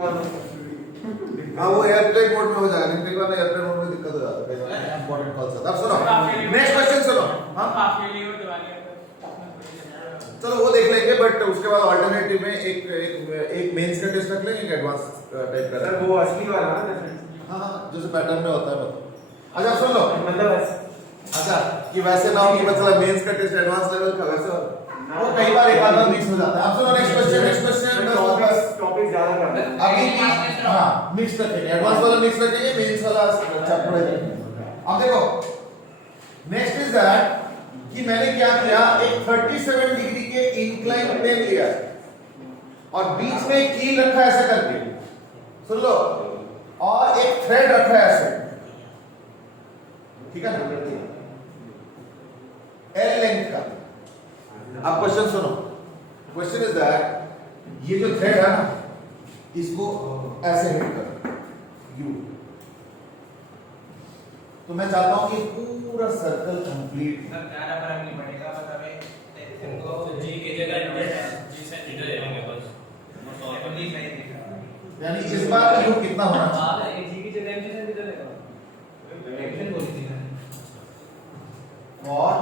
हाँ वो airplane mode में हो जाएगा, लेकिन कई बार एयरप्लेन मोड में दिक्कत हो जाता है, कई बार इंपॉर्टेंट कॉल्स आता है। अब सुनो नेक्स्ट क्वेश्चन सुनो। हाँ चलो वो देख लेंगे, बट उसके बाद अल्टरनेटिव में एक मेंस का टेस्ट रख लेंगे, एक एडवांस टाइप का। सर वो असली वाला ना? हाँ हाँ जैसे पैटर्न में होता है मतलब। अच्छा सुन लो, मतलब अच्छा कि वैसे ना हो कि मतलब मेंस का टेस्ट एडवांस लेवल का वैसे हो, वो कई बार एक आध मिक्स हो जाता है। अब सुनो नेक्स्ट क्वेश्चन टॉपिक ज्यादा करना है अभी। हाँ मिक्स रखेंगे, एडवांस वाला मिक्स रखेंगे, मेंस वाला चैप्टर वाइज रखेंगे। अब देखो नेक्स्ट इज दैट कि मैंने क्या किया, एक 37 डिग्री के इंक्लाइन प्लेन लिया और बीच में एक कील रखा है ऐसे करके, सुन लो, और एक थ्रेड रखा है ऐसे, ठीक है ना, एल लेंथ का। अब क्वेश्चन सुनो, क्वेश्चन इज दैट ये जो थ्रेड है ना इसको ऐसे हिट करो यू, तो मैं चाहता हूं कि पूरा सर्कल कंप्लीट ज्यादा फर्क नहीं पड़ेगा, बस हमें इनको जी की जगह जी से थीटा ले लेंगे बस, और जी नहीं दिख रहा, यानी इस बार यू कितना होना चाहिए, जी की जगह जी से थीटा लेगा, एक्शन बोली थी और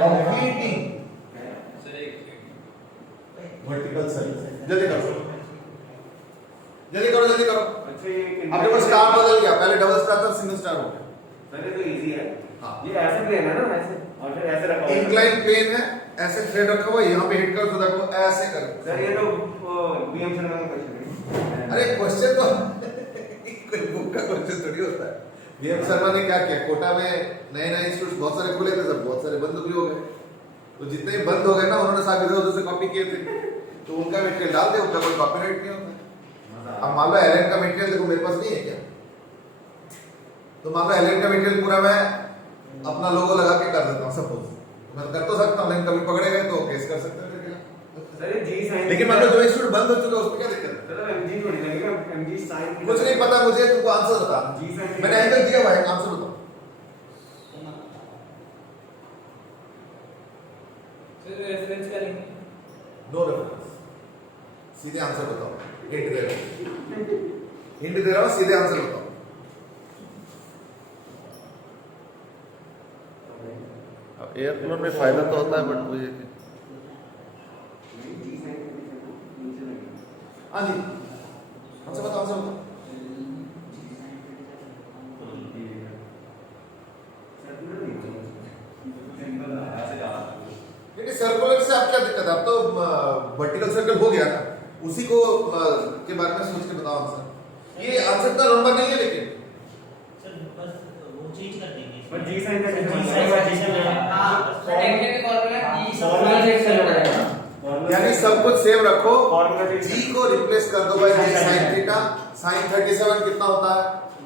कंप्लीटिंग वर्टिकल सर्कल। जल्दी करो जल्दी करो जल्दी करो। अच्छा ये आपके पास स्टार बदल गया, पहले डबल स्टार था सिंगल स्टार हो गया। पहले तो इजी है। हाँ ये ऐसे प्लेन है ना, ऐसे और फिर ऐसे रखा हुआ है। इंक्लाइन प्लेन है, ऐसे थ्रेड रखा हुआ है, यहाँ पे हिट करो तो देखो ऐसे करो। सर ये तो बीएम शर्मा का क्वेश्चन है। अरे क्वेश्चन तो कोई बुक का क्वेश्चन थोड़ी होता है। बीएम शर्मा ने क्या किया, कोटा में नए नए इंस्टीट्यूट बहुत सारे खुले थे, सब बहुत सारे बंद भी हो गए, तो जितने भी बंद हो गए ना उन्होंने सब इधर उधर से कॉपी किए थे, तो उनका मटेरियल डाल दे, उनका कोई कॉपीराइट नहीं होता। अब मान लो एलएन का मटेरियल देखो मेरे पास नहीं है क्या, तो मान लो एलएन का मटेरियल पूरा मैं अपना लोगो लगा के कर देता हूँ सपोज, मैं कर तो सकता हूँ, लेकिन कभी पकड़े गए तो केस कर सकते हैं। सर ये जी साइन, लेकिन मान लो जो इंस्टीट्यूट बंद हो चुका है उसमें क्या दिक्कत है? सर एमजी थोड़ी लगेगा, एमजी साइन कुछ नहीं पता मुझे, तुमको आंसर बता। जी साइन मैंने एंगल दिया हुआ है, आंसर बताओ। फिर रेफरेंस क्या लेंगे? नो रेफरेंस, सीधे आंसर बताओ। हिंट दे रहा हूं, हिंट दे रहा हूं, सीधे आंसर बताओ। एयरप्लेन में फायदा तो होता है, बट मुझे जी साइन नीचे लगेगा। हाँ जी आंसर बताओ, आंसर बताओ। नहीं सर्कुलर से आप क्या दिक्कत है, आप तो वर्टिकल सर्कल हो गया ना, उसी को के बारे में सोच के बताओ आंसर। ये आंसर का लंबा नहीं है, लेकिन सर बस वो चेंज कर देंगे। पर जी साइन का जी साइन हां टेक्निक के फॉर्मूला जी फॉर्मूला चेंज कर लेगा, यानी सब कुछ सेम रखो, फॉर्मूला चेंज जी को रिप्लेस कर दो बाय जी साइन थीटा। साइन 37 कितना होता है?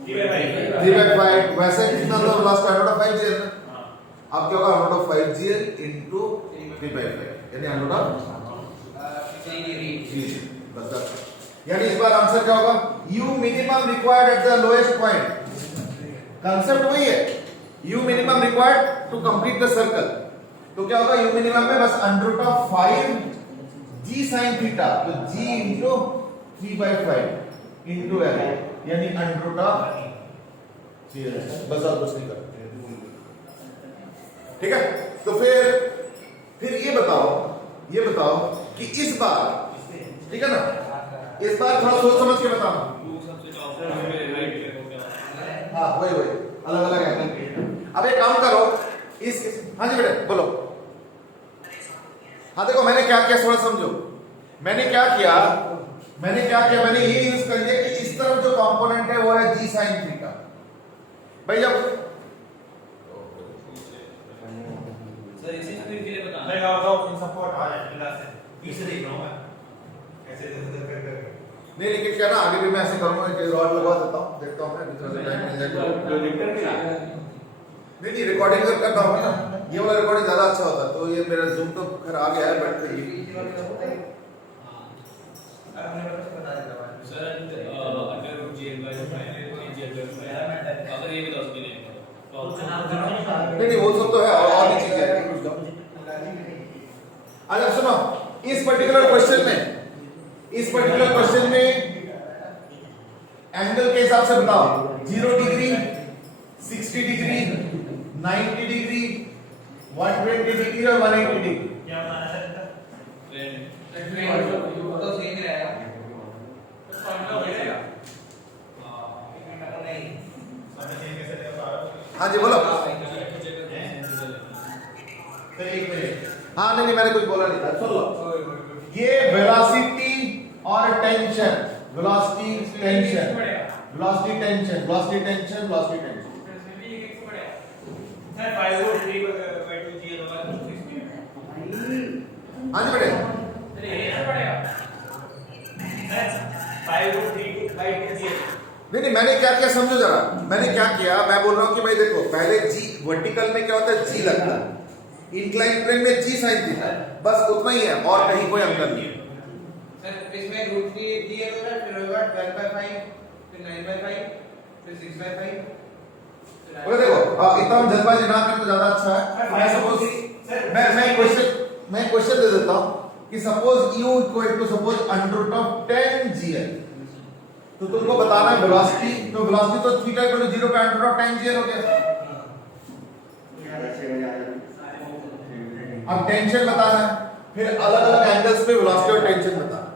3/5। वैसे कितना तो लास्ट का रूट ऑफ 5 जी है ना, अब क्या होगा, रूट ऑफ 5 जी इनटू 3/5, यानी रूट ऑफ 3 बस। यानी इस बार आंसर क्या होगा, u minimum required at the lowest point. Concept वही है, u minimum required to complete the circle, तो क्या होगा, u मिनिमम में बस under root of 5 g sin theta, तो g इनटू 3/5 इनटू l, यानी अंडर रूट ऑफ 3l, बस और कुछ नहीं करते। ठीक है, तो फिर ये बताओ कि इस बार, ठीक है ना, इस बार थोड़ा सोच समझ के बताना। हाँ वही अलग अलग है। अब एक काम करो, इस हाँ जी बेटे बोलो। हाँ देखो मैंने क्या किया, थोड़ा समझो। मैंने क्या किया, मैंने ये यूज कर लिया कि इस तरफ जो कंपोनेंट है वो है जी साइन थीटा। भाई जब सर इसी स्पीड के लिए बताना नहीं आओ इन सपोर्ट आ जाए क्लास से पीछे देख रहा हूं मैं ऐसे इधर कर नहीं, लेकिन क्या ना आगे भी मैं ऐसे करूंगा कि रॉड लगवा देता हूँ, देखता हूँ मैं कितना टाइम मिल जाएगा। प्रोजेक्टर में नहीं रिकॉर्डिंग करता हूँ ना, ये वाला रिकॉर्डिंग ज्यादा अच्छा होता है, तो ये मेरा जूम तो खैर आ गया है, but sir under root g by 5 g under अगर ये भी 10 के लिए नहीं वो सब तो है, और भी चीजें हैं। अच्छा सुनो, इस पर्टिकुलर क्वेश्चन में हिसाब से बताओ 0 डिग्री 60 डिग्री 90 डिग्री 120 डिग्री और 180 डिग्री। क्या बनाना है सर? तो सेम ही रहेगा नहीं हाँ जी बोलो। हाँ नहीं मैंने कुछ बोला नहीं था, सुन लो। ये वेलोसिटी और tension, velocity tension, velocity tension, velocity tension, velocity tension. Sir 5 volt 3/2 जी होगा 6 मिनट। हाँ जी बेटे। सर 5 वोल्ट 3/2 जी। नहीं मैंने क्या किया समझो जरा। मैंने क्या किया, मैं बोल रहा हूँ कि भाई देखो पहले जी वर्टिकल में क्या होता है जी लगता है, इंक्लाइन प्लेन में जी साइन थीटा, बस उतना ही है और कहीं कोई अंतर नहीं। सर इसमें √3 दिए होगा, फिर होगा 12/5, फिर 9/5, फिर 6/5। बोले देखो इतना हम जल्दबाजी ना करें तो ज्यादा अच्छा है। मैं सपोज मैं क्वेश्चन दे देता हूँ कि suppose u equal to suppose √10gl, तो तुमको बताना है वेलोसिटी, तो वेलोसिटी तो थीटा इक्वल टू 0 पे √10gl हो गया। अब टेंशन बताना है, फिर अलग अलग एंगल्स पे वेलोसिटी और टेंशन बताना,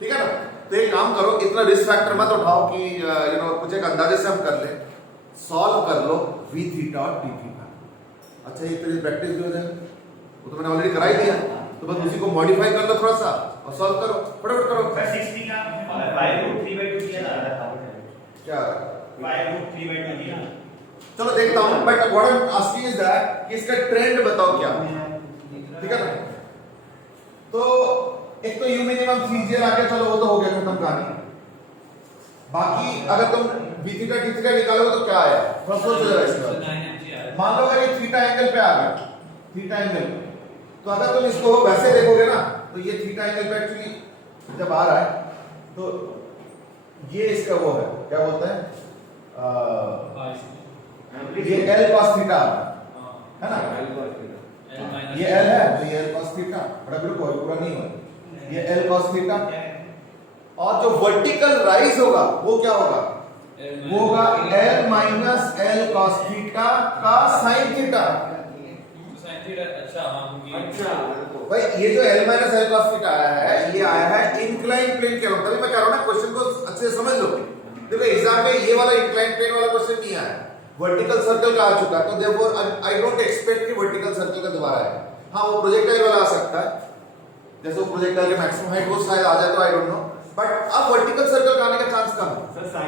ठीक है ना। तो एक काम करो, इतना रिस्क फैक्टर मत उठाओ कि कुछ एक अंदाजे से हम कर ले, सॉल्व कर लो v थीटा और t थीटा। अच्छा ये तेरी प्रैक्टिस भी हो जाएगी, वो तो मैंने ऑलरेडी करा ही दिया, तो बस उसी को मॉडिफाई कर लो थोड़ा सा और सॉल्व करो, फटाफट करो। सर 60 का 5√3/2 जी आ रहा है। क्या 5√3/2 जी। चलो देखता हूं, but what I am asking is that कि इसका ट्रेंड बताओ क्या, ठीक है ना। तो एक तो यू मिनिमम 3gl आ गया, चलो वो तो हो गया खत्म कहानी। बाकी अगर तुम v थीटा t थीटा निकालोगे तो क्या आया, थोड़ा सोचो जरा इसका। मान लो अगर ये थीटा एंगल पे आ गया, थीटा एंगल पे, तो अगर तुम इसको वैसे देखोगे ना तो ये थीटा एंगल पे एक्चुअली जब आ रहा है तो ये इसका वो है, क्या बोलते हैं ये L cos थीटा है ना, ये L है तो ये L cos थीटा, बड़ा बिल्कुल पूरा नहीं हुआ, ये L cos थीटा। और जो वर्टिकल राइज होगा वो क्या होगा, वो होगा L minus L cos theta का sin थीटा। भाई ये जो L minus L cos theta आया है, ये आया है इंक्लाइन प्लेन के अंदर। तभी मैं कह रहा हूं ना क्वेश्चन को अच्छे से समझ लो। देखो एग्जाम में ये वाला इंक्लाइन प्लेन वाला क्वेश्चन नहीं आया, वर्टिकल सर्कल का आ चुका, तो देयरफॉर आई डोंट एक्सपेक्ट कि वर्टिकल सर्कल का दोबारा है। हां वो प्रोजेक्टाइल वाला आ सकता है, जैसे वो प्रोजेक्टाइल के मैक्सिमम हाइट वो शायद आ जाए तो आई डोंट नो, बट अब वर्टिकल सर्कल का आने का चांस कम है।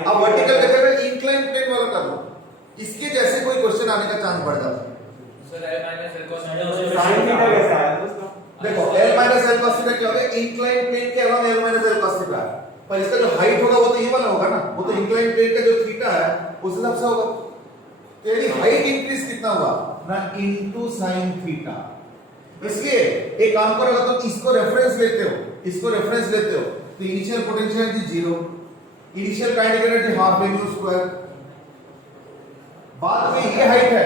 अब वर्टिकल की जगह इंक्लाइन प्लेन वाला कर लो, इसके जैसे कोई क्वेश्चन आने का चांस बढ़ जाता है। Sir L minus L cos sine theta कैसे आया दोस्तों? देखो L minus L cos theta क्या होगा, इंक्लाइन प्लेन के अलावा L minus L cos theta, पर इसका जो हाइट होगा वो तो ये वाला होगा ना, वो तो इंक्लाइन प्लेन का जो थीटा है उस हिसाब से होगा। तो यानी हाइट इंक्रीज कितना हुआ ना, इनटू sin थीटा। इसलिए एक काम करो, अगर तुम इसको रेफरेंस लेते हो, इसको रेफरेंस लेते हो तो initial potential energy 0, initial kinetic energy half mu square, बाद में ये हाइट है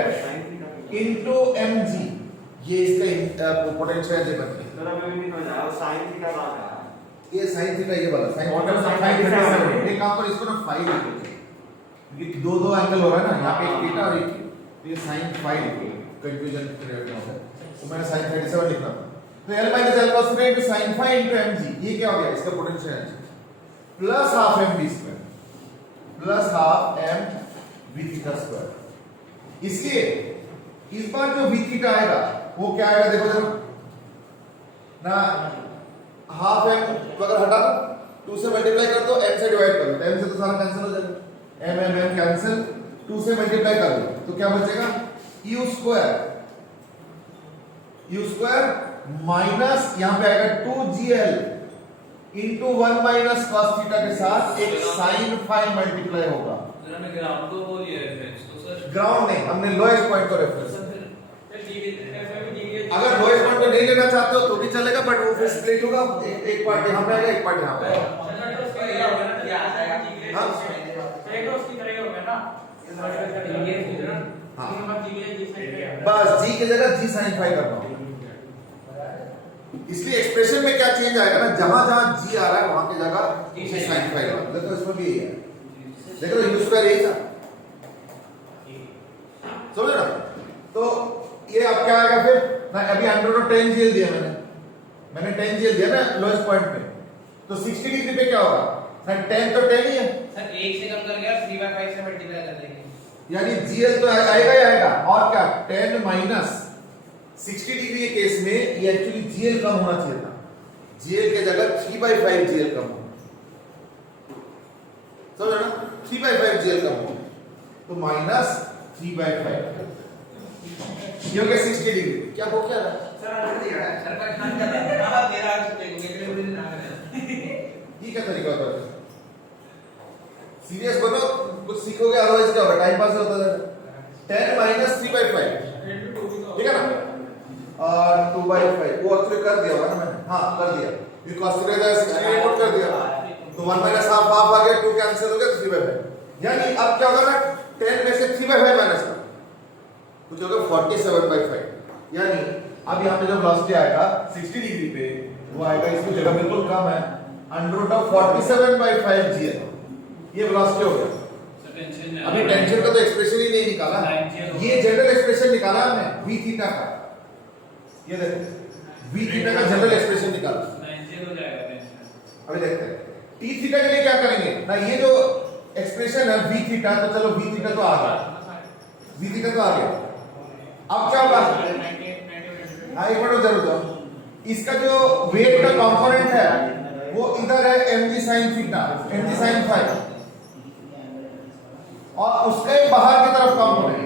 इनटू mg, ये इसका पोटेंशियल एनर्जी बन गई। जरा मैं भी नहीं समझ रहा, साइन थीटा कहां है? ये sin थीटा ये वाला sin What theta is sin sin theta? Theta. एक काम करो, इसको ना phi लिख दो, क्योंकि दो एंगल हो रहा है ना, यहाँ पे एक थीटा और एक, तो ये sin phi लिख दो, कंफ्यूजन क्रिएट ना हो। तो मैंने sin 37 लिखा, तो L minus L cos theta into sin phi into mg, ये क्या हो गया इसका potential energy, plus half mv square, plus half m v theta square. इसलिए इस बार जो v थीटा आएगा वो क्या आएगा, देखो जरा ना, हाफ m अगर हटा दो, 2 से मल्टीप्लाई कर दो, m से डिवाइड कर दो, m से तो सारा कैंसिल हो जाएगा, m कैंसिल, 2 से मल्टीप्लाई कर दो तो क्या बचेगा, u स्क्वायर माइनस यहां पे आएगा 2gl into 1 minus cos theta के साथ एक sin phi मल्टीप्लाई होगा। सर हमने ग्राउंड को वो लिया रेफरेंस, तो सर ग्राउंड नहीं, हमने लोएस्ट पॉइंट को रेफरेंस। सर फिर दी अगर लोएस्ट पॉइंट को नहीं लेना चाहते हो तो भी चलेगा, बट वो फिर स्प्लिट होगा, एक पार्ट यहां पे आएगा, एक पार्ट यहां पे आएगा। हाँ? हाँ। बस g की जगह g sin phi करना होगा। इसलिए एक्सप्रेशन में क्या चेंज आएगा ना, जहां जहां g आ रहा है वहां की जगह g sin phi होगा। देखो इसमें भी यही है, देख रहे हो यू स्क्वायर यही था, समझ ना। तो ये अब क्या आएगा फिर ना, अभी अंडर रूट 10 जीएल दिया मैंने 10 जीएल दिया ना लोएस्ट पॉइंट पे, तो 60 डिग्री पे क्या होगा ना, 10 तो 10 ही है सर 1 से कम करके आप 3/5 से मल्टीप्लाई कर देंगे, यानी जीएल तो आएगा ही आएगा, और क्या 10 माइनस 60 डिग्री के केस में ये एक्चुअली जीएल कम होना चाहिए था, जीएल के जगह 3/5 जीएल कम हो, समझ ना, 3/5 जीएल कम हो, तो माइनस 3/5 ये हो गया 60 डिग्री। क्या हो क्या रहा सर आंसर दिया है सर का खान का हां तेरा आंसर देखोगे कि मुझे ना करें, ये क्या तरीका होता है, सीरियस बनो कुछ सीखोगे, अदरवाइज क्या होगा टाइम पास होता है। 10 माइनस 3/5 ठीक है ना, और 2/5 वो एक्चुअली कर दिया होगा ना मैंने, हाँ कर दिया, ये cos थीटा का 60 इनपुट कर दिया, तो 1 माइनस हाफ हाफ आ गया, 2 कैंसिल हो गया, 3/5, यानी अब क्या होगा ना 10 में से 3/5 माइनस कर कुछ होगा 47/5, यानी अब यहाँ पे जो वेलोसिटी आएगा 60 डिग्री पे वो आएगा, इसकी जगह बिल्कुल कम है, अंडर रूट ऑफ 47/5 जीएल, ये वेलोसिटी हो गया। अभी टेंशन का तो एक्सप्रेशन ही नहीं निकाला, ये जनरल एक्सप्रेशन निकाला हमने v थीटा का, ये देखो v थीटा का जनरल एक्सप्रेशन निकाला, अभी देखते हैं t थीटा के लिए क्या करेंगे ना, ये जो एक्सप्रेशन है v थीटा, तो चलो v थीटा तो आ गया, v थीटा तो आ गया, अब क्या होगा, हाँ एक मिनट जरूर जाओ, इसका जो वेट का कंपोनेंट है वो इधर है mg sin theta, mg sin phi, और उसका ही बाहर की तरफ कंपोनेंट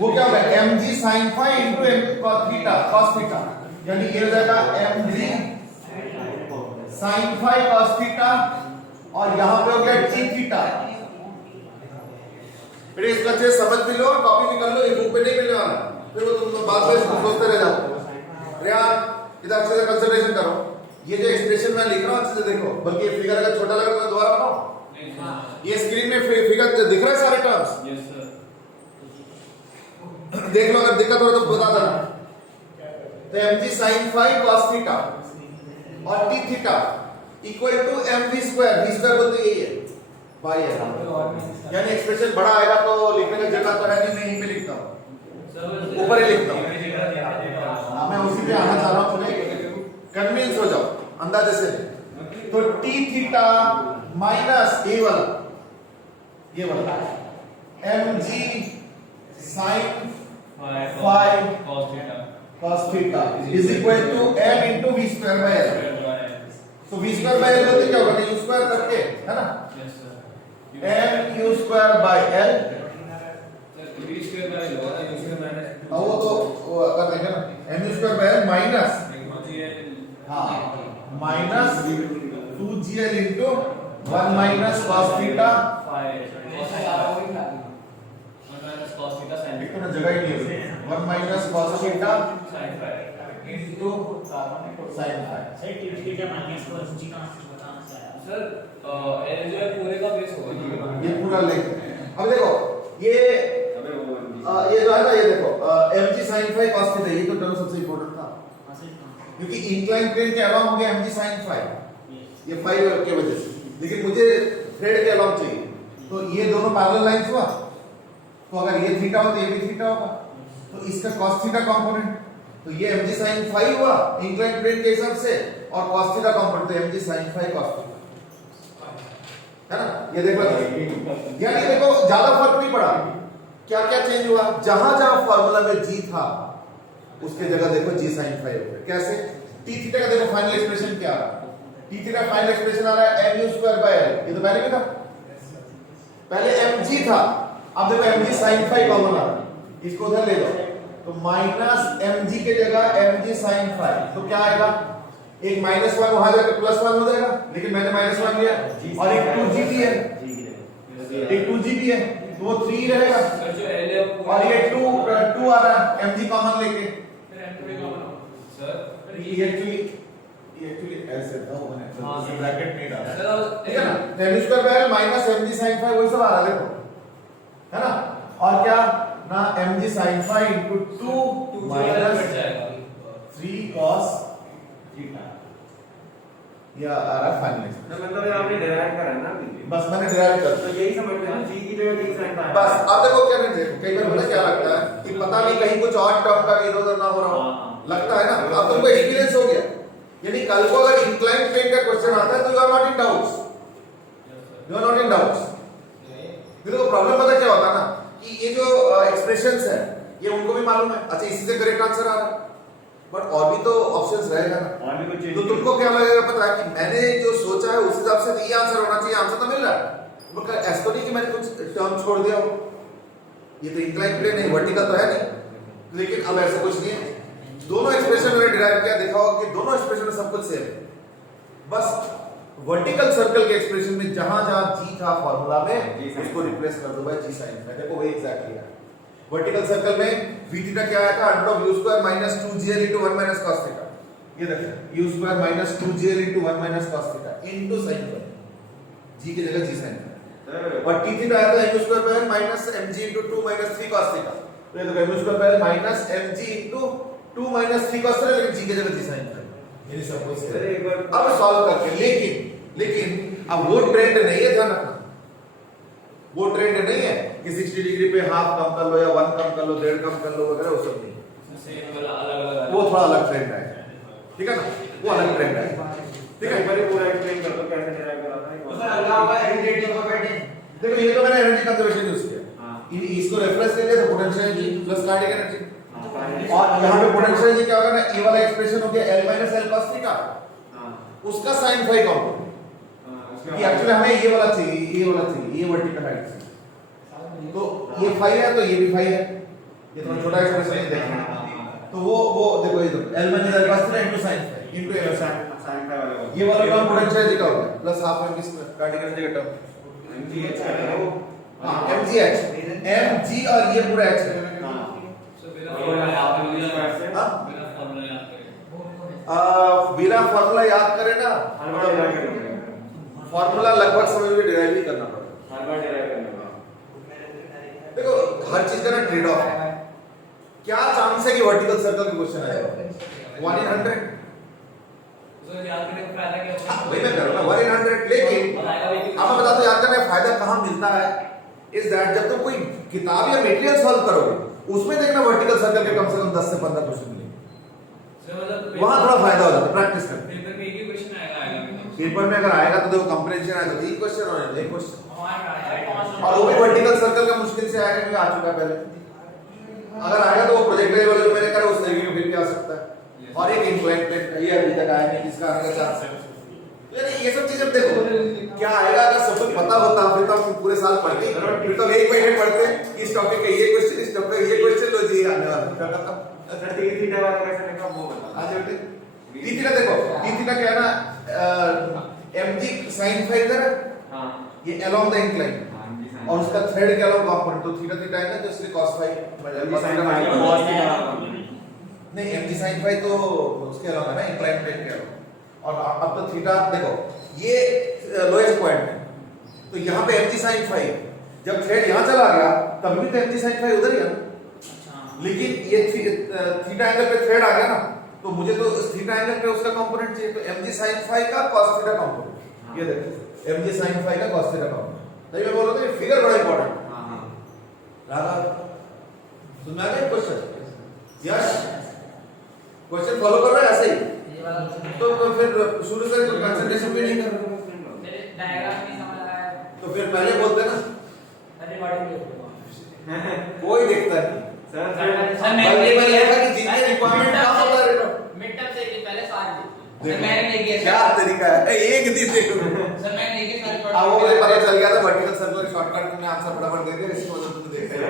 वो क्या होगा mg sin phi into theta cos theta, यानी ये हो जाएगा mg sin phi cos theta, और यहां पे हो गया t थीटा। फिर इसका अच्छे समझ भी लो, कॉपी निकाल लो, ये बुक पे नहीं मिलने वाला, फिर वो तुम बाद में सोचते रह जाओ। रेहान इधर अच्छे से कंसंट्रेशन करो, ये जो एक्सप्रेशन मैं लिख रहा हूं अच्छे से देखो, बल्कि ये फिगर अगर छोटा लग रहा है तो दोबारा बनाओ, ये स्क्रीन में फिगर दिख रहा है सारे टर्म्स, यस सर, देख लो, अगर दिक्कत हो तो बता देना। तो mg sin phi cos theta और t theta equal to mv square, v square बोलते यही है भाई है, यानी एक्सप्रेशन बड़ा आएगा तो लिखने का जगह तो है नहीं, मैं यहीं पे लिखता हूं, ऊपर ही लिखता हूं, मैं उसी पे आना चाह रहा हूं, तुम्हें कन्विंस हो जाओ अंदाजे से। तो t थीटा माइनस ये वाला mg sin phi cos theta is equal to m into v square by l, तो v स्क्वायर बाय l होते क्या होगा, u स्क्वायर करके है ना, m u square by l, वो तो कर देंगे ना, m u square by l minus, हाँ minus 2gl into 1 minus cos theta, एक तो ना जगह ही नहीं है, 1 minus cos theta into sin phi. Sir theta minus cos जी का आंसर बताना चाहिए सर एल जो है पूरे का बेस होगा, ये पूरा लेंगे। अब देखो ये जो है ना, ये देखो mg sin phi cos theta, ये तो टर्म सबसे इंपॉर्टेंट था, क्योंकि इंक्लाइन प्लेन के अलावा हो गया mg sin फाई, ये फाई के वजह से, लेकिन मुझे थ्रेड के अलावा चाहिए, तो ये दोनों पैरेलल लाइंस हुआ, तो अगर ये थीटा हो तो ये भी थीटा होगा, तो इसका cos थीटा कंपोनेंट, तो ये mg sin फाई हुआ इंक्लाइन प्लेन के हिसाब से, और cos थीटा कंपोनेंट तो mg sin phi cos theta है ना, ये देखो, यानी देखो ज्यादा फर्क नहीं पड़ा, क्या क्या चेंज हुआ, जहां जहां फार्मूला में g था उसके जगह देखो g sin फाई हो गया, कैसे, t थीटा का देखो फाइनल एक्सप्रेशन क्या आ रहा है, t थीटा फाइनल एक्सप्रेशन आ रहा है mu स्क्वायर बाय l, ये तो पहले भी था, पहले mg था, अब देखो mg sin फाई कॉमन आ रहा है, इसको उधर ले लो, तो माइनस mg के जगह mg sin फाई, तो क्या आएगा, एक -1 वहां जाकर +1 हो जाएगा, लेकिन मैंने -1 लिया, और एक 2g भी है, एक 2g भी है, तो वो 3 रहेगा, सर जो एल है और ये 2 आ रहा है mg कॉमन लेके, सर ये एक्चुअली ऐसे था, वो मैंने ब्रैकेट नहीं डाला, सर ठीक है ना, mg square by minus mg sin phi वही सब आ रहा है, देखो है ना, और क्या ना mg sin phi into 2 minus 3 cos theta, या आ रहा है फाइनलाइज। मतलब आपने डिराइव करा ना अभी। बस मैंने डिराइव कर तो यही समझ लेना जी की जगह डी साइन था। बस। अब देखो क्या नहीं, देखो कई बार पता क्या लगता है कि पता नहीं कहीं कुछ और टर्म का इधर उधर ना हो रहा हो, लगता है ना। अब तुमको एक्सपीरियंस हो गया, यानी कल को अगर इंक्लाइन प्लेन का क्वेश्चन आता है तो you are not in doubts, you are not in doubts. देखो प्रॉब्लम पता क्या होता है ना कि ये जो एक्सप्रेशंस है ये उनको भी मालूम है, अच्छा इसी से करेक्ट आंसर आ रहा है, बट और भी तो ऑप्शंस रहेगा ना। और भी कुछ तो तुमको क्या लगेगा पता है कि मैंने जो सोचा है उस हिसाब से ये आंसर होना चाहिए, आंसर तो मिल रहा है, बट ऐसा तो नहीं कि मैंने कुछ टर्म छोड़ दिया हो। ये तो इंक्लाइन प्लेन है, वर्टिकल तो है नहीं, लेकिन अब ऐसा कुछ नहीं है। दोनों एक्सप्रेशन मैंने डिराइव किया, देखा होगा कि दोनों एक्सप्रेशन में सब कुछ सेम है। बस वर्टिकल सर्कल के एक्सप्रेशन में जहां जहां जी था फार्मूला में उसको रिप्लेस कर दो बाय जी साइन थीटा। देखो वही एग्जैक्टली है। वर्टिकल सर्कल में v थीटा क्या आया था, under of u square minus 2gl into 1 minus cos theta. ये देखो u square minus 2gl into 1 minus cos theta into sin theta, g की जगह g sin थीटा। और t थीटा आया था u square by minus mg into 2 minus 3 cos theta. तो ये देखो u square by minus mg into 2 minus 3 cos theta, लेकिन g की जगह g sin थीटा। ये सब कुछ अब सॉल्व करके, लेकिन अब वो ट्रेंड नहीं है, ध्यान रखना वो ट्रेंड नहीं है कि 60 डिग्री पे हाफ कम कर लो या 1 कम कर लो, 1.5 कम कर लो वगैरह, वो सब नहीं। सेम वाला अलग-अलग, वो थोड़ा अलग ट्रेंड है, ठीक है ना, वो अलग ट्रेंड है, ठीक है। एक पूरा एक्सप्लेन कर दो कैसे डिराइव करा था। उसमें अल्लाह हुआ एडिटिव को बैठे। देखो ये तो मैंने एनर्जी कंजर्वेशन यूज किया, हां इसको रेफरेंस ले लिया तो potential energy plus kinetic energy, हां और यहाँ पे पोटेंशियल एनर्जी क्या होगा ना, ये वाला एक्सप्रेशन हो गया L minus L cos theta, हां उसका sin phi कंपोनेंट। ये एक्चुअली हमें ये वाला चाहिए, ये वाला चाहिए, ये वर्टिकल हाइट चाहिए। तो ये phi है तो ये भी phi है, ये थोड़ा छोटा एक्सप्रेशन है देखना। तो वो देखो ये तो L minus L cos theta into sin phi into L sin sine का वाला ये वाला टर्म पोटेंशियल एनर्जी का होगा plus half M square kinetic energy का टर्म mgh है वो। हां mgh, mg और ये पूरा h है। हां सो बिना फॉर्मूला याद करें, हाँ? बिना फॉर्मूला याद करें, बिना फॉर्मूला याद करे ना, हर बार डिराइव करेंगे, फॉर्मूला लगभग समझ में डिराइव ही करना पड़ेगा। हर बार डिराइव करने का। देखो हर चीज का ना ट्रेड ऑफ है। क्या चांस है कि वर्टिकल सर्कल का क्वेश्चन आएगा 1 in 100, सो याद करने का फायदा क्या होता है? वही मैं कर रहा हूं 1 in 100। लेकिन अब मैं बताता हूं याद करने का फायदा कहां मिलता है, इज दैट जब तुम कोई किताब या मटेरियल सॉल्व करोगे उसमें देखना वर्टिकल सर्कल के कम से कम 10 से 15 क्वेश्चन मिलेंगे, सो मतलब वहां थोड़ा फायदा हो जाता है प्रैक्टिस करने। पेपर में एक ही क्वेश्चन आएगा पेपर में अगर आएगा तो देखो कंपैरिजन आएगा, 3 क्वेश्चन और 1 क्वेश्चन, हमारा और वो भी वर्टिकल सर्कल का मुश्किल से आएगा क्योंकि आ चुका है पहले। अगर आएगा तो वो प्रोजेक्टर वाला जो मैंने करा उस तरीके में फिर क्या आ सकता है, और एक इंक्लाइन प्लेन का, ये अभी तक आया नहीं, किसका आने का चांस है। यानी ये सब चीजें देखो क्या आएगा, अगर सब कुछ पता होता फिर तो हम पूरे साल पढ़ते, फिर तो एक महीने पढ़ते इस टॉपिक का ये क्वेश्चन, इस टॉपिक का ये क्वेश्चन, लो जी आने वाला। अच्छा डी थीटा वाला कैसे लिखा वो बता। आज बेटे डी थीटा देखो, डी थीटा क्या है ना, mg sin phi इधर है, हां ये along the incline, और उसका थ्रेड क्या along कंपोनेंट, तो थीटा थीटा है ना, तो इसलिए cos phi नहीं, mg sin phi तो उसके along है ना, incline plane के along। और अब तो थीटा देखो ये लोएस्ट पॉइंट है, तो यहाँ पे mg sin phi, जब थ्रेड यहाँ चला गया तब भी तो mg sin phi उधर ही है, लेकिन ये थीटा एंगल पे थ्रेड आ गया ना, तो मुझे तो थीटा एंगल पे उसका कंपोनेंट चाहिए, तो mg sin phi का cos थीटा कंपोनेंट, ये देखो mg sin phi का cos थीटा कंपोनेंट। तो मैं बोल रहा था ये फिगर बड़ा इंपॉर्टेंट। हां राधा सुन में आ गया क्वेश्चन? यस, क्वेश्चन फॉलो कर रहे हैं ऐसे ही, तो फिर शुरू से तो कंसंट्रेशन भी नहीं कर रहे, डायग्राम नहीं समझ आ रहा है तो फिर पहले बोलते ना अरे बॉडी कोई देखता नहीं। सर सर बल्कि ये है कि जितने रिक्वायरमेंट का होता है मिड टर्म से पहले साल सर मैंने नहीं किया क्या तरीका है, एक दिन देखो सर मैंने नहीं किया सारे अब वो मुझे पता चल गया था वर्टिकल सर्कल शॉर्टकट में आंसर फटाफट दे दिया, इसको मतलब तुमने देख लिया,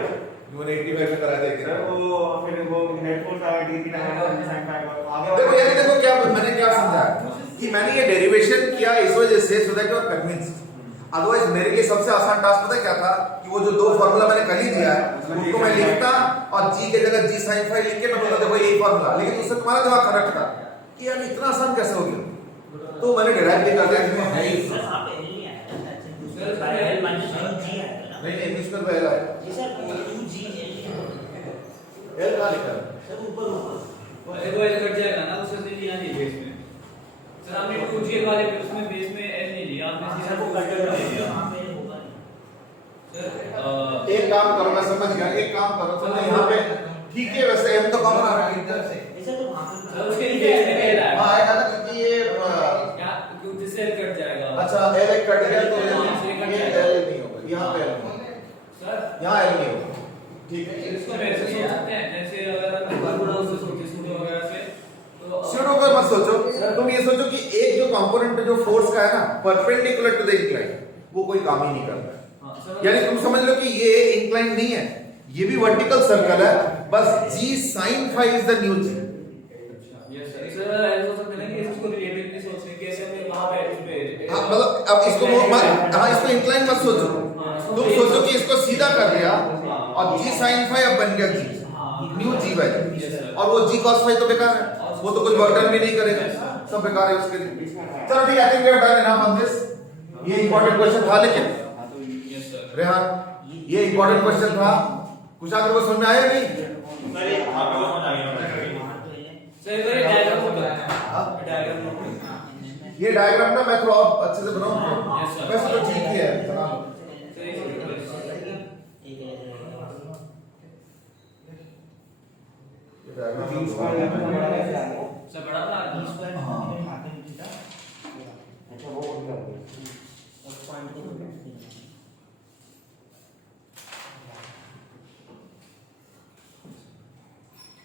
मैंने 85 में करा दिया। सर वो फिर वो हेडफोन का डी थीटा साइन का आगे देखो ये देखो क्या मैंने क्या समझाया कि मैंने ये डेरिवेशन किया इस वजह से so that you are convinced, otherwise मेरे लिए सबसे आसान टास्क पता क्या था कि वो जो दो फार्मूला मैंने कर ही दिया है उनको मैं लिखता और जी के जगह जी sin phi लिख के मैं बोलता देखो यही फार्मूला, लेकिन उससे तुम्हारा दिमाग खराब था कि यार इतना आसान कैसे हो गया, तो मैंने डिराइव भी कर दिया कि है ही सर आप एल नहीं आया ना, सर एल माइनस जी आया ना, नहीं नहीं इंग्लिश में पहला है जी सर 2g एल का लिखा है सर ऊपर वो एल कट जाएगा ना, उससे नहीं लिया नहीं इसमें सर हमने 2g वाले पे ठीक है वैसे m तो कॉमन आ रहा है इधर से ऐसे तो वहाँ पे सर उसके नीचे इसमें L है। हाँ आएगा ना क्योंकि ये यहाँ क्यों जिससे L कट जाएगा। अच्छा l एक कट गया तो हाँ, इसलिए कट ये जाएगा। l नहीं होगा यहाँ पे l नहीं होगा सर यहाँ l नहीं होगा ठीक है इसको वैसे सोच सकते हैं जैसे अगर हम बर्मुडा से सोचे सूडो वगैरह से तो स्यूडो का मत सोचो तुम ये सोचो कि एक जो कंपोनेंट जो फोर्स का है ना परपेंडिकुलर टू द इंक्लाइन वो कोई काम ही नहीं करता है हाँ, सर, यानी तुम समझ लो कि ये इंक्लाइन नहीं है ये भी वर्टिकल सर्कल है बस g sin phi is the new g yes sir sir ऐसा सोच सकते हैं कि इसको रिलेटिवली सोचने के ऐसे में वहां पे इस पे हाँ मतलब अब इसको हाँ इसको इंक्लाइन मत सोचो तुम सोचो कि इसको सीधा कर दिया और g sin phi अब बन गया g न्यू g बाय और वो g cos phi तो बेकार है वो तो कुछ वर्क डन भी नहीं करेगा सब बेकार है उसके लिए चलो ठीक है I think we have done enough on this ये इंपॉर्टेंट क्वेश्चन था लेकिन हां तो यस सर रेहान ये इंपॉर्टेंट क्वेश्चन था कुछ अगर वो समझ में आया नहीं सर ये आपको समझ आ गया सर इधर डायग्राम को बनाया हाँ? डायग्राम ये डायग्राम ना मैं थोड़ा और अच्छे से बनाऊं Yes, sir. वैसे तो ठीक ही है बना लो ये डायग्राम सर बड़ा बना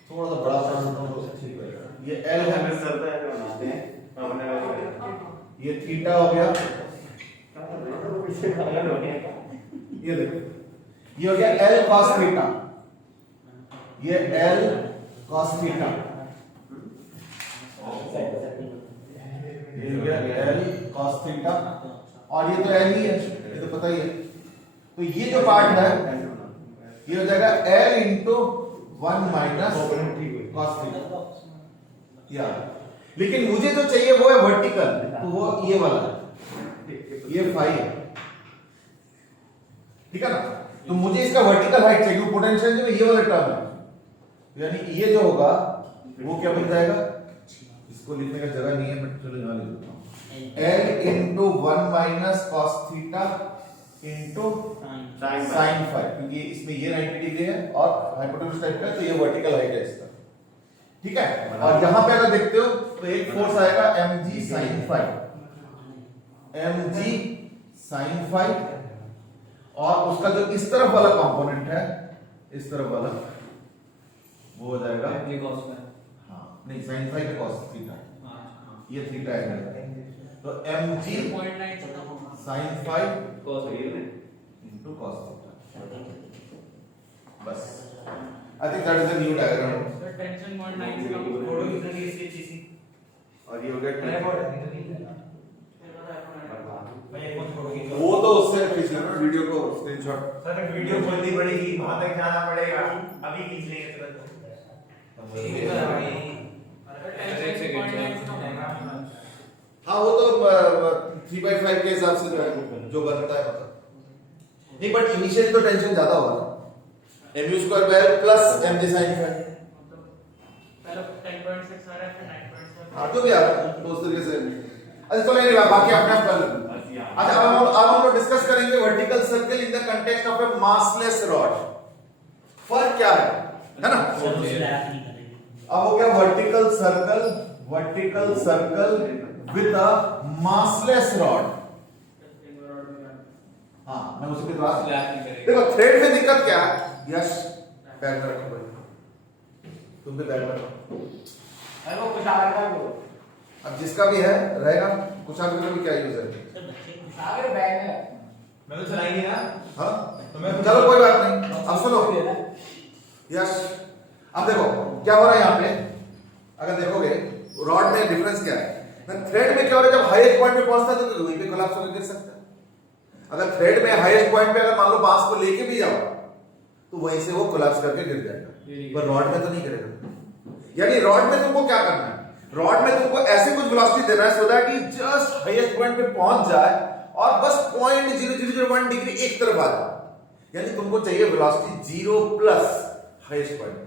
थोड़ा सा बड़ा सा तो ठीक है ये L है हमें सर पे बनाते हैं अपने ये थीटा हो गया ये देखो ये हो गया L cos थीटा ये L cos थीटा ये हो गया L cos थीटा और ये तो L ही है ये तो पता ही है तो ये जो पार्ट है ये हो जाएगा L into 1 minus cos theta या लेकिन मुझे जो चाहिए वो है वर्टिकल तो वो ये वाला है ये फाई है ठीक है ना तो मुझे इसका वर्टिकल हाइट चाहिए पोटेंशियल जो ये वाला टर्म है यानी ये जो होगा वो क्या बन जाएगा इसको लिखने का जगह नहीं है बट चलो यहां लिख देता हूं L into 1 minus cos theta into sin phi क्योंकि इसमें ये 90 डिग्री है और हाइपोटेन्यूज टाइप का तो ये वर्टिकल हाइट है इसका ठीक है और यहां पे अगर देखते हो तो एक फोर्स आएगा mg sin phi mg sin phi और उसका जो इस तरफ वाला कंपोनेंट है इस तरफ वाला वो हो जाएगा ये कॉस में हाँ नहीं sin phi का cos थीटा ये थीटा एंगल तो mg sin phi कॉस है into cos theta बस I think that is a new diagram sir tension 0.9 से कम थोड़ी इधर ही से चीज़ और ये हो गया भाई एक बार छोड़ोगे वो तो उससे पिछले वीडियो को स्क्रीनशॉट सर वीडियो खोलनी पड़ेगी वहां तक जाना पड़ेगा अभी खींच लेंगे तुरंत हाँ वो तो 3/5 के हिसाब से जो बनता है मतलब नहीं बट इनिशियली तो टेंशन ज्यादा होगा ना mu square by L plus mg sin phi पहले 10.6 आ रहा है फिर 9.7 हाँ तो भी आ रहा है तो उस तरीके से अच्छा चलो नहीं बाकी अपने आप कर लेते हैं अच्छा अब हम लोग डिस्कस करेंगे vertical circle in the context of A massless rod फर्क क्या है ना अब हो गया vertical circle with a massless rod हाँ मैं उसी पे थोड़ा देखो थ्रेड में दिक्कत क्या है यश बैग में रखो भाई तुम भी बैग में रखो अरे वो कुछ आ रहा है वो अब जिसका भी है रहेगा कुछ आगे का भी क्या यूज है आगे बैग है मैं तो चलाएंगे ना हाँ तो मैं चलो कोई बात नहीं अब सुनो यश अब देखो क्या हो रहा है यहाँ पे अगर देखोगे रॉड में डिफरेंस क्या है थ्रेड में क्या हो रहा है जब हाईएस्ट पॉइंट पे पहुंचता है तो वहीं पे कोलैप्स होकर गिर सकता है अगर थ्रेड में हाईएस्ट पॉइंट पे अगर मान लो बांस को लेके भी जाओ तो वहीं से वो कोलैप्स करके गिर जाएगा पर रॉड में तो नहीं गिरेगा यानी रॉड में तुमको क्या करना है रॉड में तुमको ऐसे कुछ वेलोसिटी देना है सो दैट ये जस्ट हाईएस्ट पॉइंट पे पहुंच जाए और बस 0.0001 डिग्री एक तरफ आ जाए यानी तुमको चाहिए velocity 0 plus highest point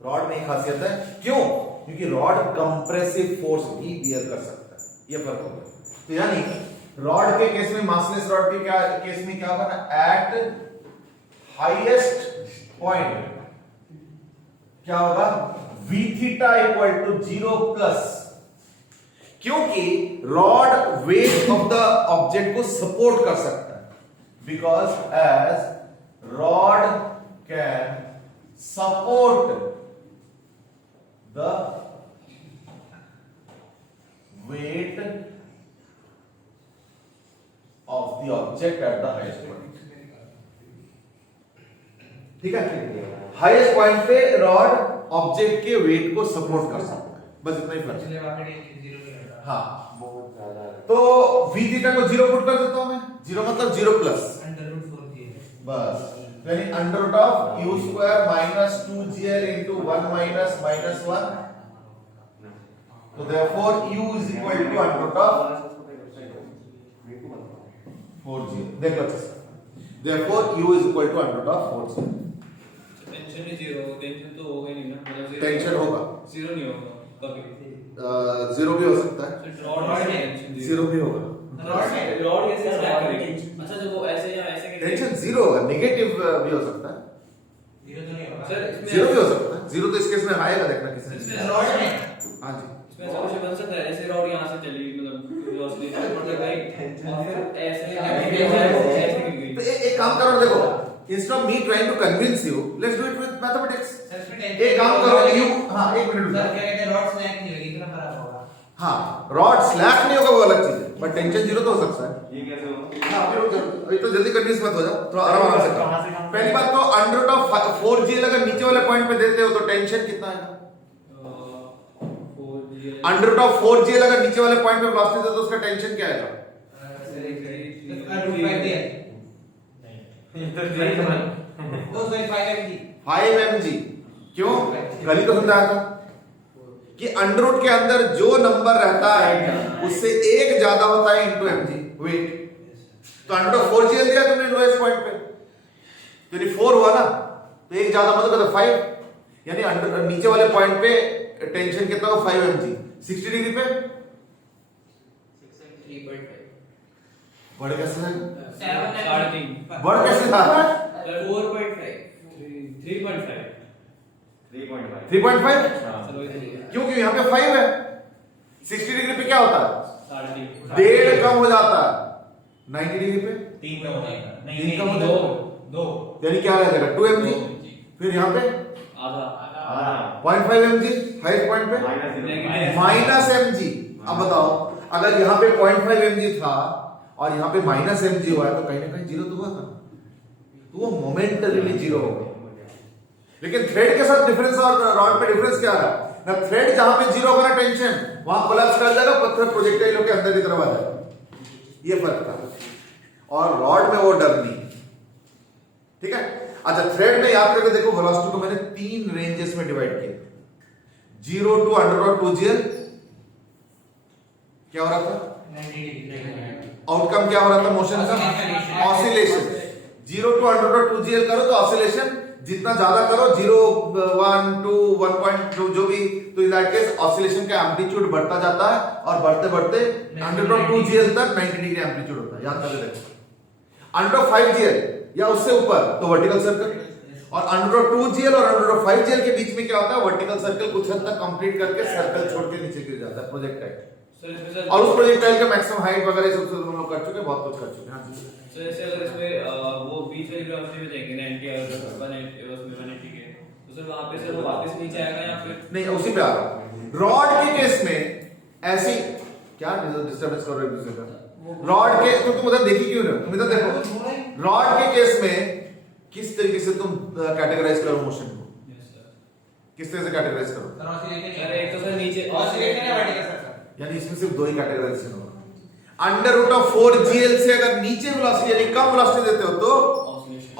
rod में एक खासियत है क्यों क्योंकि रॉड कंप्रेसिव फोर्स भी बियर कर सकता है ये फर्क होगा तो यानी रॉड के केस में मासलेस रॉड के क्या केस में क्या होगा ना एट हाईएस्ट पॉइंट क्या होगा v theta equal to 0 plus, क्योंकि rod weight of the object को सपोर्ट कर सकता है, because as rod can support the weight of the object at the highest point. ठीक है, हाईएस्ट पॉइंट पे रॉड ऑब्जेक्ट के वेट को सपोर्ट कर सकता है, बस इतना ही फर्क है। इसलिए वहां पे जीरो नहीं होता। हाँ, बहुत ज्यादा तो v थीटा को 0 पुट कर देता हूं मैं, 0 मतलब 0 प्लस, √4 बस यानी under root of u square minus 2gl into 1 minus minus 1, तो therefore u is equal to under root of 4g, देख लो अच्छे से, therefore u is equal to under root of 4g। Tension he zero, tension तो होगा ही नहीं ना, मतलब zero tension होगा, जीरो नहीं होगा कभी, 0 भी हो सकता है, तो रॉड में टेंशन 0 भी होगा, रॉड कैसे स्लैक करेगी? अच्छा जब वो ऐसे या ऐसे टेंशन 0 होगा, नेगेटिव भी हो सकता है, जीरो तो नहीं होगा सर इसमें 0 भी हो सकता है, 0 तो इस केस में आएगा, देखना किसने, इसमें रॉड में हाँ जी, इसमें सॉल्यूशन बन सकता है, ऐसे रॉड यहाँ से चली मतलब वेलोसिटी से प्रोजेक्ट आई और फिर ऐसे गिर गई। तो एक काम करो, देखो, instead of me trying to convince you, let's do it with mathematics। एक काम करो, you, हाँ एक मिनट सर रुको, क्या कहते हैं रॉड स्लैक नहीं होगी, इतना खराब होगा। हाँ रॉड स्लैक नहीं होगा वो अलग चीज है, बट टेंशन 0 तो हो सकता है। ये कैसे होगा? हाँ, अभी रुक जाओ, अभी तो जल्दी कन्विंस मत हो जाओ, थोड़ा आराम से करो। पहली बात तो अंडर रूट ऑफ 4g अगर नीचे वाले पॉइंट पे देते हो तो टेंशन कितना आएगा? अंडर रूट ऑफ 4g अगर नीचे वाले पॉइंट पे वेलोसिटी दे तो उसका टेंशन क्या आएगा? वो सॉरी 5mg 5 mg। क्यों? कल ही तो समझाया था कि अंडर रूट के अंदर जो नंबर रहता है उससे एक ज्यादा होता है इनटू mg वेट। तो अंडर रूट 4g दिया तुमने लोएस्ट पॉइंट पे, तो ये 4 हुआ ना, तो एक ज्यादा मतलब 5, यानी अंडर नीचे वाले पॉइंट पे टेंशन कितना होगा? 5 mg। 60 डिग्री पे 3.5 बढ़ कैसे जाएगा? 3.5 बढ़ कैसे जाएगा? 3.5 3.5 चलो इधर क्योंकि यहाँ पे 5 है, 60 डिग्री पे क्या होता है? 3.5 डेढ़ कम हो जाता है, 90 डिग्री पे 3 कम हो जाएगा। तीन कम हो जाएगा, 2 यानी क्या आ जाएगा? 2 mg। फिर यहाँ पे आधा 0.5 mg हाईएस्ट पॉइंट पे माइनस mg। अब बताओ, अगर यहाँ पे 0.5 mg था और यहाँ पे माइनस mg हुआ है तो कहीं ना कहीं 0 तो हुआ था, तो वो मोमेंटरीली 0 हो गया। लेकिन थ्रेड के साथ डिफरेंस और रॉड पे डिफरेंस क्या है ना? थ्रेड जहां पे 0 होगा टेंशन, वहां कोलैप्स कर जाएगा, पत्थर प्रोजेक्टाइल के अंदर की तरफ आ जाएगा, ये फर्क था। और रॉड में वो डर नहीं, ठीक है। अच्छा, थ्रेड में याद करके देखो, वेलोसिटी को मैंने 3 रेंजेस में डिवाइड किया, 0 टू अंडर रूट 2gl क्या हो रहा था? 90 डिग्री आउटकम क्या हो रहा था मोशन का? Oscillation. 0 to under root 2gl करो तो ऑसिलेशन जितना ज्यादा करो, 0 1 2 1.2 जो भी, तो इन दैट केस ऑसिलेशन का एम्पलीट्यूड बढ़ता जाता है और बढ़ते बढ़ते अंडर रूट 2gl तक 90 डिग्री एम्पलीट्यूड होता है, याद करके देखो। अंडर रूट 5gl या उससे ऊपर तो वर्टिकल सर्कल, और अंडर रूट 2gl और अंडर रूट 5gl के बीच में क्या होता है? वर्टिकल सर्कल कुछ हद तक कंप्लीट करके सर्कल छोड़ के नीचे गिर जाता है प्रोजेक्टाइल। और उस प्रोजेक्टाइल का मैक्सिमम हाइट वगैरह सब तो हम लोग कर चुके हैं, बहुत कुछ कर चुके हैं। हाँ जी, तो जैसे अगर इसमें वो बीच वाली वेलोसिटी में जाएंगे 90 और 180 उसमें 180 के, तो सर वहां पे से वो वापस नीचे आएगा या फिर नहीं उसी पे आ रहा हूं। रॉड के केस में ऐसी क्या डिस्टर्बेंस कर रहे हो एक दूसरे का? रॉड के तो तुम उधर देखी क्यों नहीं? तुम इधर देखो, रॉड के केस में किस तरीके से तुम कैटेगराइज करो मोशन को? किस तरह से कैटेगराइज करो? अरे एक तो सर नीचे ऑसिलेशन या वर्टिकल सर्कल, यानी इसमें सिर्फ दो ही कैटेगराइजेशन होगा। अंडर रूट ऑफ 4gl से अगर नीचे वेलोसिटी यानी कम वेलोसिटी देते हो तो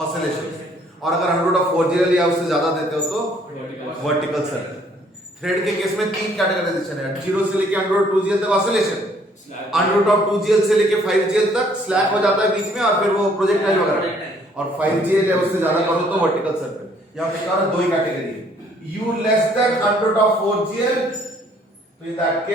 ऑसिलेशन, और अगर अंडर रूट ऑफ 4gl या उससे ज्यादा देते हो तो वर्टिकल सर्कल। थ्रेड के केस में 3 कैटेगराइजेशन है, 0 से लेके अंडर रूट 2gl तक oscillation, under root of 2gl से लेके 5gl तक स्लैक हो जाता है बीच में और फिर वो प्रोजेक्टाइल वगैरह, और 5gl या उससे ज्यादा करो तो वर्टिकल सर्कल। यहाँ पे क्या दो ही कैटेगरी है, u less than under root of 4gl, तो इन दैट केस